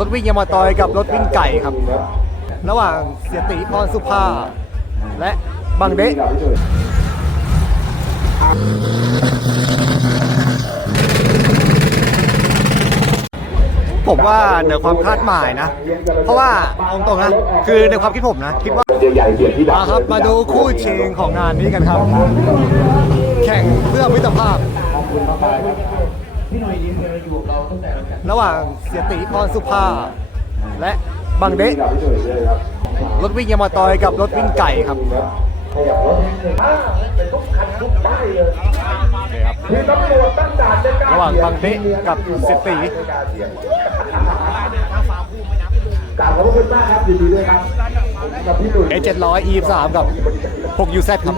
รถวิ่งยามาตอยกับรถวิ่งไก่ครับ ระหว่างเสียติพรสุภา และบังเดะผมว่าเหนือความคาดหมายนะ เพราะว่าเอาตรงๆนะ คือในความคิดผมนะ คิดว่าใหญ่ๆเสียงที่ดัมาครับมาดูคู่ชิงของงานนี้กันครับ แข่งเพื่อมิตรภาพ ระหว่างเสียติพรสุภา และบังเดะรถวิ่งยามาตอยกับรถวิ่งไก่ครับมีตำรวจตั้งด่านในการระหว่างบังเดะกับเสียติกราบขอบพระคุณมากครับยินดีด้วยครับกับพี่หนุ่ยเอเจ็ดร้อยอีสามกับ6 UZ ครับ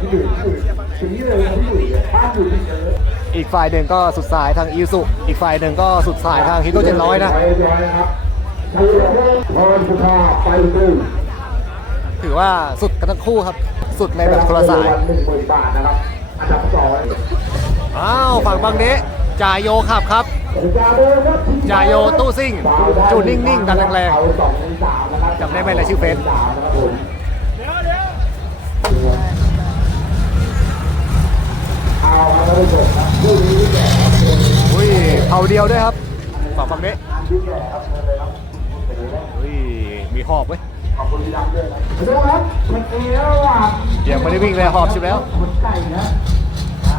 พี่หนุ่ยพี่หนุ่ยถึงนี่เลยครับพี่หนุ่ยบ้านอยู่ที่เจอ อีกฝ่ายหนึ่งก็สุดสายทางอีสุ อีกฝ่ายหนึ่งก็สุดสายทางฮิโตเจ็ดร้อยนะถือว่าสุดกันทั้งคู่ครับ สุดในแบบคนละสายหนึ่งหมื่นบาทรับอันดับสองอ้าวฝั่งบังเดะจ่ายโยขับครับจ่ายโยตู้ซิ่ง จูนิ่งๆดันแรงๆจำได้ไหมอะไรชื่อเฟซ สามนะครับผมเอุ้ยเผาเดียวด้วยครับฝั่งบังเดะที่แก่ครับเชิญเลยครับอุ้ยมีหอบเว้ยขอบคุณที่รับด้วยครับดูครับเอระหว่างยังไม่ได้วิ่งเลยหอบชิบแล้วคนไก่นะอ่า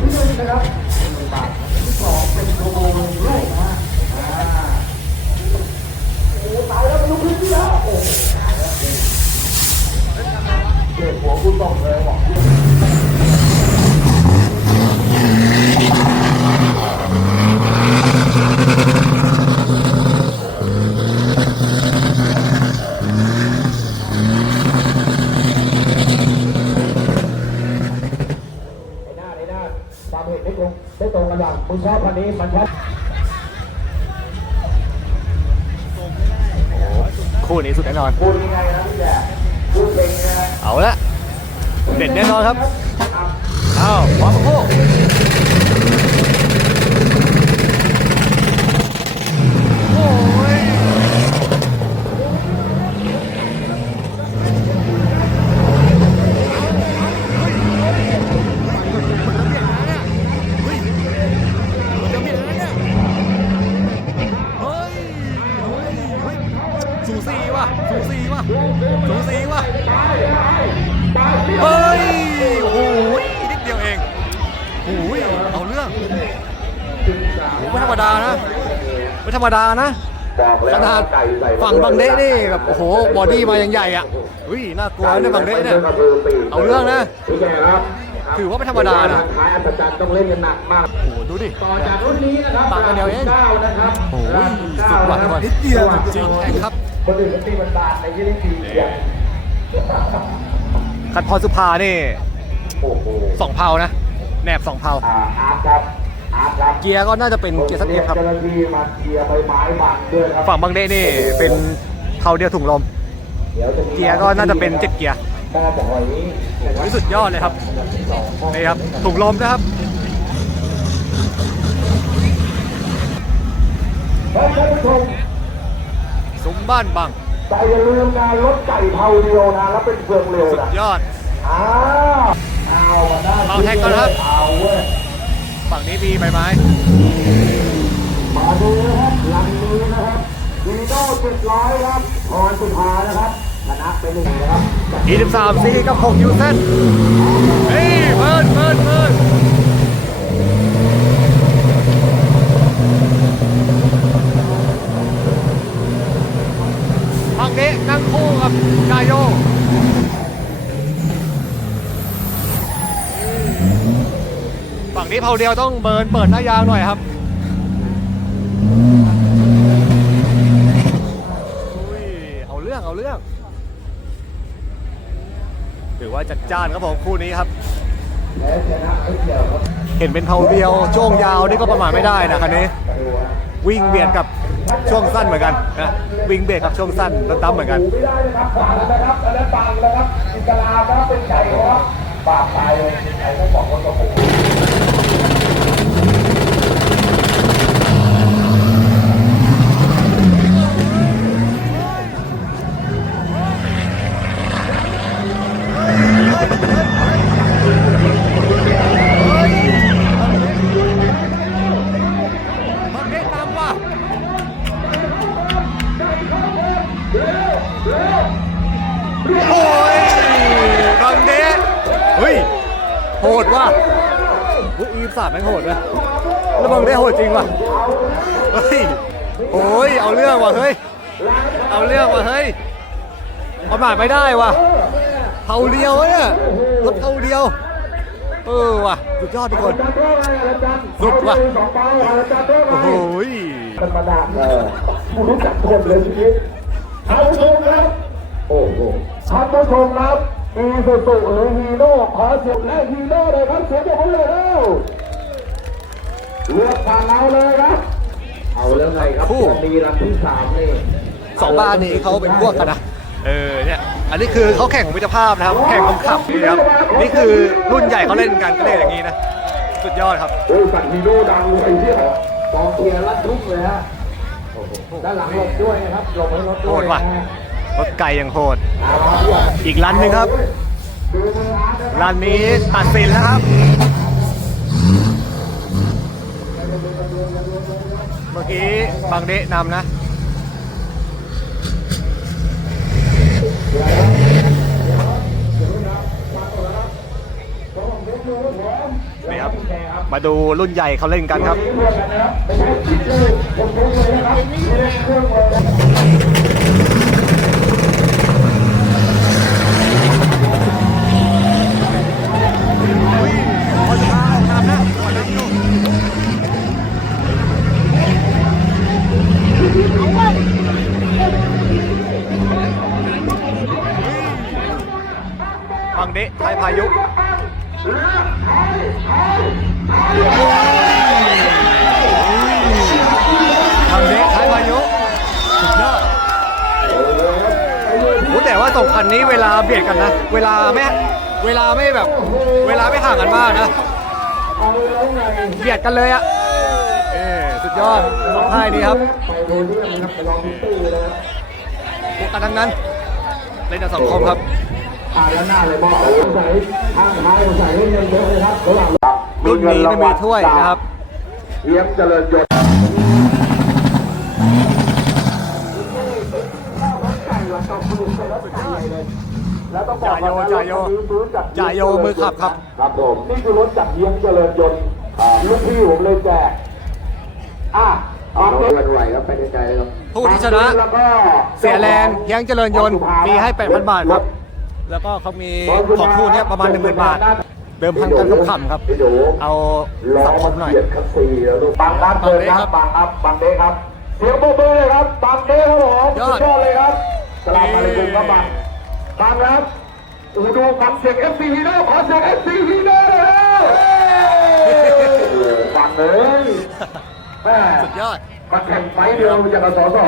ที่หนึ่งนะครับหนึ่งบาทที่สองเป็นโกโบลูกนะอ่าโอ้ตายแล้วเป็นลูกพื้นที่แล้วโอ้ตายแล้วเจ็บ หัวคุณตกเลยบอกไอ้หน้าไอ้หน้าความเห็นไม่ตรงไม่ตรงกันหรอกมึงชอบคันนี้มันชอบคู่นี้สุดแน่นอน พูดยังไงนะพี่แจ๊พูดเพลงนะ เอาละ เด็ดแน่นอนครับอ้าวพร้อมคู่โอ้ยเฮ้ยเฮ้ยเฮ้ยสูสีว่ะสูสีว่ะสูสีว่ะ ดานะไม่ธรรมดานะบอกแล้วขนาดไก่ใส่ฝั่งบังเดะนี่แบบโอ้โหบอดี้มาอย่างใหญ่อะอุ้ยน่ากลัวนะบังเดะเนี่ยเอาเรื่องนะพี่แกครับถือว่าไม่ธรรมดานะท้ายอัศจรรย์ต้องเล่นกันหนักมากโอ้โหดูดิต่อจากรุ่นนี้นะครับต่างกันเดียวเองเก้านะครับโอ้ยสุดหวังกว่านิดเดียวจริงๆแข่งครับคนอื่นก็ตีมันบาทในยี่สิบสี่เกียร์คันพรสุภานี่โอ้โหสองเพานะแหนบสองเพา อ่าอาร์ตครับอาร์ตครับเกียร์ก็น่าจะเป็นเกียร์ซัดเอฟครับ เจ้าหน้าที่มาเกียร์ใบไม้บังด้วยครับฝั่งบังเดะนี่เป็นเพาเดียวถุงลมดี๋วจะมีเกียร์ก็น่าจะเป็นเจ็ดเกียร์มอบของไว้นี้โอ้ยสุดยอดเลยครับ นี่ครับถุงลมนะครับเฮ้ยท่านผู้ชมซุ้มบ้านบัง แต่อย่าลืมนะรถไก่เผาเดียวนะแล้วเป็นเฟืองเร็วสุดนะยอด อ้าวเอามาได้เอาแท็กก่อนครับ เอาเว้ย ฝั่งนี้มีใบไม้มาดูนะครับลำนี้นะครับดีโน่เจ็ดร้อยครับพรสุภานะครับชนะไปหนึ่งนะครับ23 C กับ6 U Z เฮ้ยเบิร์นเบิร์นเบิร์นฝั่งนี้นั่งคู่กับกายโยฝั่ง นี้เผาเดียวต้องเบิร์นเปิดหน้ายางหน่อยครับอุ้ยเอาเรื่องเอาเรื่องถือว่าจัดจ้านครับผมคู่นี้ครับ เห็นเป็นเผาเดียวช่วงยาวนี่ก็ประมาณไม่ได้นะคันนี้ วิ่งเบียดกับช่วงสั้นเหมือนกันนะวิ่งเบียดกับช่วงสั้นแล้วตั้มเหมือนกันไม่ได้นะครับฟังนะครับอันนั้นฟังนะครับอินตลาครับเป็นไก่ครับ ปากตายเลยไอ้ต้องบอกว่าโอ้โห แม่งโหดนะแล้วบังเด้โหดจริงว่ะเฮ้ยโอ้ยเอาเรื่องว่ะเฮ้ยเอาเรื่องว่ะเฮ้ยประมาทไม่ได้ว่ะเผาเดียวเนี่ยรถเผาเดียวเออว่ะสุดยอดทุกคนสุดว่ะสองเปโอ้โหยธรรมดาเออผู้รู้จักคนเลยชีวิตท่านผู้ชมครับโอ้โหท่านผู้ชมครับอีสุสุหรือฮีโน่ขอเสียงและฮีโน่เลยครับเสียงของเลยแล้ว เลือกฝั่งเอาเลยครับ เอาแล้วไงครับคู่ จะมีลำที่สามนี่สองบ้านนี้เขาเป็นพวกกันนะ เออเนี่ย อันนี้คือเขาแข่งมิตรภาพนะครับ แข่งคำขับนี่ครับ นี่คือรุ่นใหญ่เขาเล่นกันก็เล่นอย่างนี้นะ สุดยอดครับ โอ้ยสั่นฮีโน่ดังเลยที่กองเชียร์ลั่นทุ่งเลยฮะโอ้โหด้านหลังหลบด้วยนะครับหลบให้รถโหด้วยดว่ะนะฮะรถไก่ยังโหดเอาละอีกรันหนึ่งครับ ดูมืออาร์ตนะครับ รันนี้ตัดสินแล้วครับ เมื่อกี้บางเดะนำนะนี่ครับ มาดูรุ่นใหญ่เขาเล่นกันครับ คนจะมาออกนำนะก่อนนำอยู่ บังเดะท้ายพายุบังเดะท้ายพายุสุดยอดโอ้แต่ว่าสองคันนี้เวลาเบียดกันนะ เวลาไม่เวลาไม่แบบ เวลาไม่ห่างกันมากนะ เบียดกันเลยอะสุดยอดสองค่ายนี้ครับ ดูเรื่องนะครับไปลองพิตู้เลยนะพวกกันทั้งนั้นเล่นในสังคมครับอ่าแล้วหน้าเลยบอกโอ้ใส่ข้างท้ายใส่เล่นเงินเยอะเลยครับระหว่างรุ่นนี้ไม่มีถ้วยนะครับเยี่ยมเจริญยศแล้วต้องบอกก่อนนะจ่ายโยรถคันนี้ซื้อจากจ่ายโยมือขับครับครับผมนี่คือรถจากเยี่ยมเจริญยนต์ลูกพี่ผมเลยแจกอะ เอาเงินไหวครับไปไกลๆครับผู้ที่ชนะ แล้วก็เสียแลนด์เฮียงเจริญยนต์มีให้ 8,000 บาทครับ แล้วก็เขามีของคู่เนี้ยประมาณ 10,000 บาท เดิมพันกันขำๆครับพี่ดูเอาล้อสังคมัมนหน่อยเบียดคัสซีแล้วลูกบังครับบังเลยเด้คครัรับบบังครับบังเด้ครับเสียงโบกมือเลยครับบังเด้ครับผมยอดสุดยอดเลยครับสลามอะลัยกุมครับบังบังครับโอ้โหดูฟังเสียง FC ฮีโร่ขอเสียง FC ฮีโร่เลยแล้วโอ้โหบังเลย แม่สุดยอดมาแข่งไฟเดียวจากสส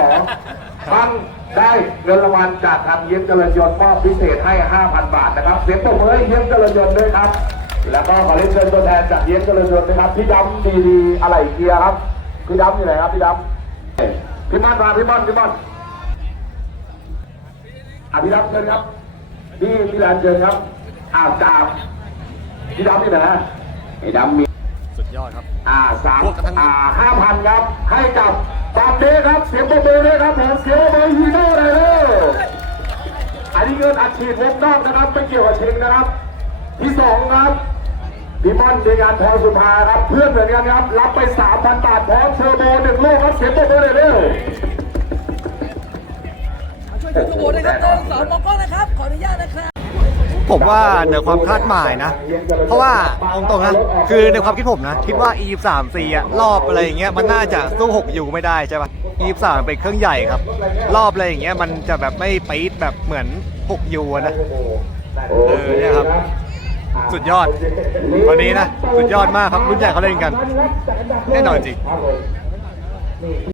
บังได้เงินรางวัลจากทางเยี่ยมเจริญยนต์มอบพิเศษให้ 5,000 บาทนะครับ เสียงปรบมือให้เยี่ยมเจริญยนต์ด้วยครับ แล้วก็ขอเรียนเชิญตัวแทนจากเยี่ยมเจริญยนต์นะครับ พี่ดำดีดีอะไรเกียร์ครับ พี่ดำอยู่ไหนครับ พี่ดำพี่ม่อนมาพี่ม่อนพี่ม่อนอะพี่ดำเชิญครับพี่พี่แลนเชิญครับอ่าจามพี่ดำที่ไหนพี่ดำมีสุด ยอดครับอ่าสามพวกกันทั้งนั้นอ่าห้าพันครับให้กับปามเด้ครับเสียงปรบมือด้วยครับผมเสียงปรบมือฮีโร่เลยเลยอันนี้เงินอัดฉีดวงนอกนะครับไม่เกี่ยวกับเชงนะครับ ที่สองครับดิมอนในงานทองสุภาครับเพื่อนเหมือนกันครับรับไปสามพันบาทพร้อมเทอร์โบหนึ่งลูกครับเสียงปรบมือเลยเร็วช่วยถือกระโบนะครับหนึ่งสองมองกล้องนะครับขออนุญาตนะครับ ผมว่าเหนือความคาดหมายนะ เพราะว่าเอาตรงๆนะ คือในความคิดผมนะ คิดว่า E23 4อะรอบอะไรอย่างเงี้ยมันน่าจะสู้6ยูไม่ได้ใช่ปะ E23 เป็นเครื่องใหญ่ครับ รอบอะไรอย่างเงี้ยมันจะแบบไม่ปี๊ดแบบเหมือน6ยูอะนะเออเนี่ยครับ สุดยอด วันนี้นะ สุดยอดมากครับรุ่นใหญ่เขาเล่นกัน แน่นอนจริง